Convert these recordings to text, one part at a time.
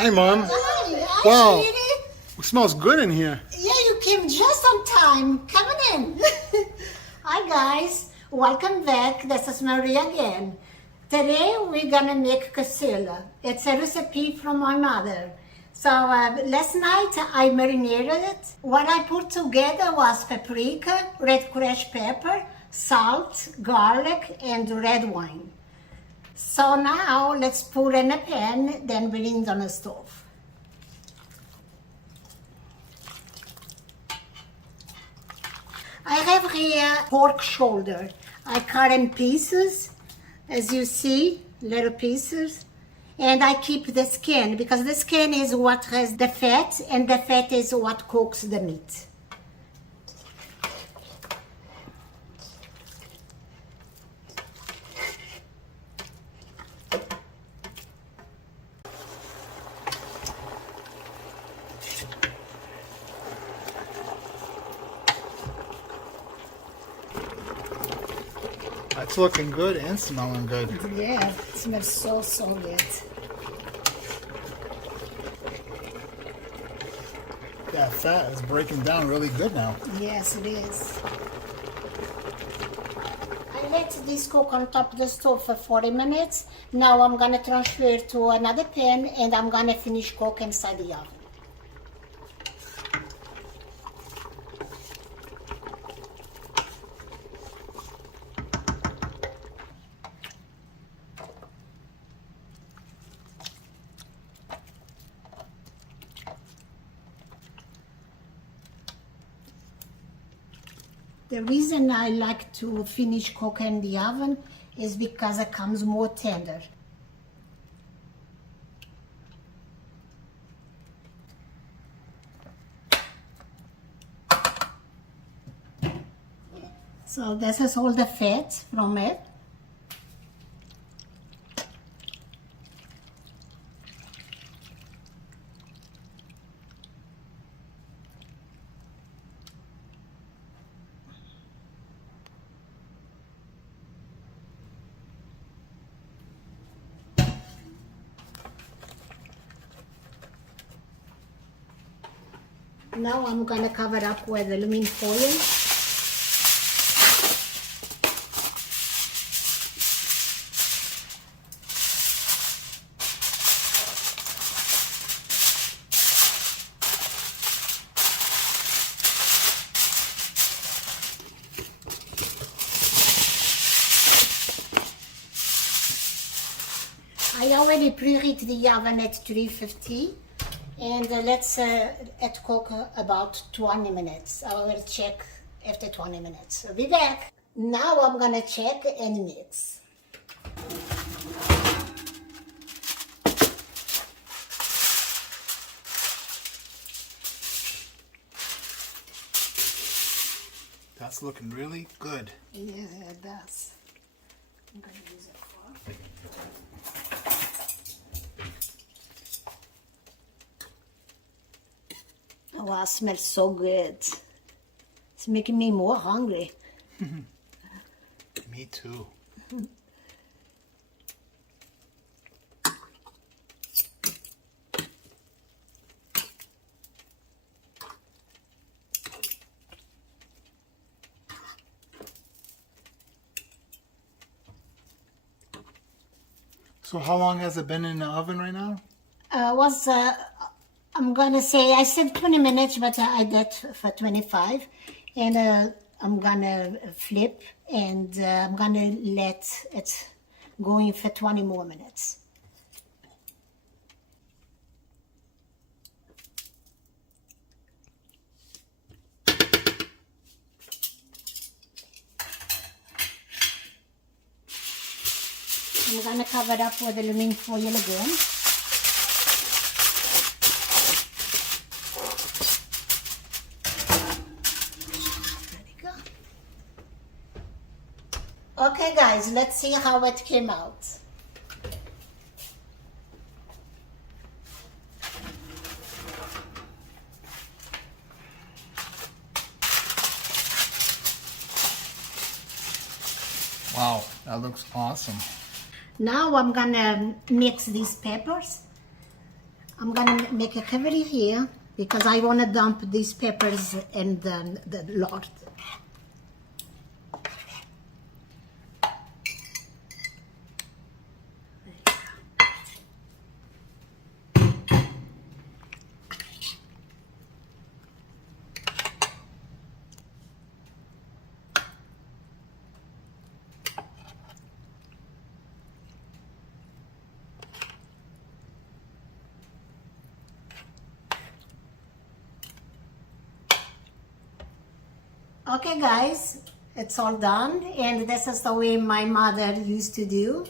Hi, Mom. Hi, Wow. sweetie. It smells good in here. Yeah, you came just on time. Come on in. Hi, guys. Welcome back. This is Maria again. Today, we're going to make cacoila. It's a recipe from my mother. So, last night, I marinated it. What I put together was paprika, red crushed pepper, salt, garlic, and red wine. So now, let's put in a pan, then bring it on the stove. I have here pork shoulder. I cut in pieces, as you see, little pieces. And I keep the skin, because the skin is what has the fat, and the fat is what cooks the meat. It's looking good and smelling good. Yeah, it smells so good. That fat is breaking down really good now. Yes, it is. I let this cook on top of the stove for 40 minutes. Now I'm going to transfer to another pan and I'm going to finish cooking inside the oven. The reason I like to finish cooking in the oven is because it comes more tender. So this is all the fat from it. Now I'm going to cover it up with aluminum foil. I already preheat the oven at 350. And let's it cook about 20 minutes. I will check after 20 minutes. I'll be back. Now I'm gonna check and mix. That's looking really good. Yeah, it does. I'm gonna use a fork. Oh, wow, it smells so good. It's making me more hungry. Me too. So how long has it been in the oven right now? I'm gonna say, I said 20 minutes, but I did for 25. And I'm gonna flip and I'm gonna let it go in for 20 more minutes. I'm gonna cover it up with aluminum foil again. Okay guys, let's see how it came out. Wow, that looks awesome. Now I'm gonna mix these peppers. I'm gonna make a cavity here because I want to dump these peppers in the lard. Okay guys, it's all done, and this is the way my mother used to do.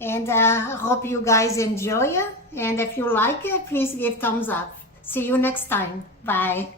And I hope you guys enjoy it, and if you like it, please give thumbs up. See you next time. Bye.